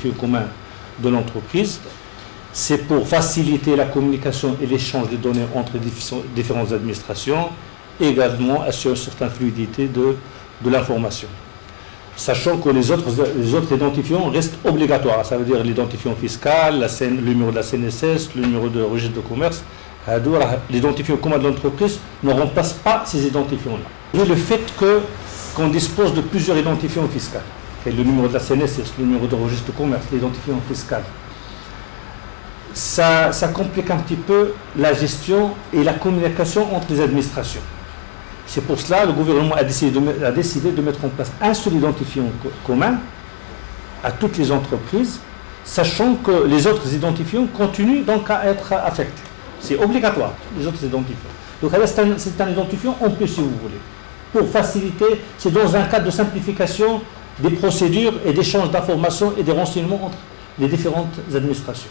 identifiant commun de l'entreprise. C'est pour faciliter la communication et l'échange de données entre différentes administrations et également assurer une certaine fluidité de l'information. Sachant que les autres identifiants restent obligatoires, ça veut dire l'identifiant fiscal, le numéro de la CNSS, le numéro de registre de commerce. L'identifiant commun de l'entreprise ne remplace pas ces identifiants-là. Et le fait qu'on dispose de plusieurs identifiants fiscaux, le numéro de la CNSS, le numéro de registre de commerce, l'identifiant fiscal, ça complique un petit peu la gestion et la communication entre les administrations. C'est pour cela que le gouvernement a décidé de mettre en place un seul identifiant commun à toutes les entreprises, sachant que les autres identifiants continuent donc à être affectés. C'est obligatoire, les autres identifiants. Donc c'est un identifiant en plus, si vous voulez. Pour faciliter, c'est dans un cadre de simplification des procédures et d'échange d'informations et des renseignements entre les différentes administrations.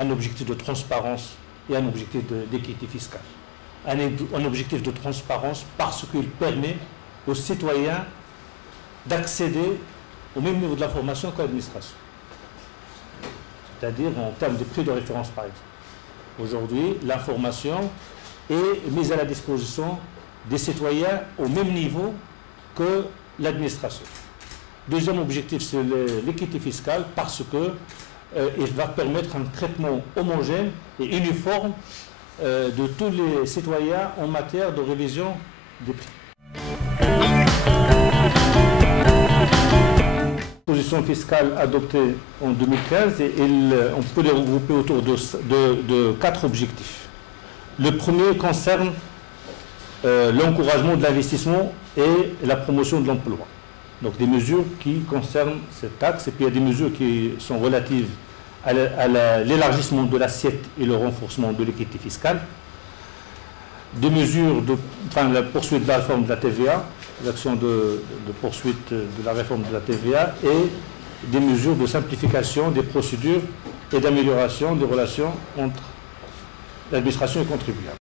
Un objectif de transparence et un objectif d'équité fiscale. Un objectif de transparence parce qu'il permet aux citoyens d'accéder au même niveau de l'information que l'administration. C'est-à-dire en termes de prix de référence, par exemple. Aujourd'hui, l'information est mise à la disposition des citoyens au même niveau que l'administration. Deuxième objectif, c'est l'équité fiscale parce que il va permettre un traitement homogène et uniforme de tous les citoyens en matière de révision des prix. La position fiscale adoptée en 2015, et on peut les regrouper autour de 4 objectifs. Le premier concerne l'encouragement de l'investissement et la promotion de l'emploi. Donc des mesures qui concernent cette taxe, et puis il y a des mesures qui sont relatives à l'élargissement de l'assiette et le renforcement de l'équité fiscale, des mesures la poursuite de la réforme de la TVA, l'action de poursuite de la réforme de la TVA, et des mesures de simplification des procédures et d'amélioration des relations entre l'administration et les contribuables.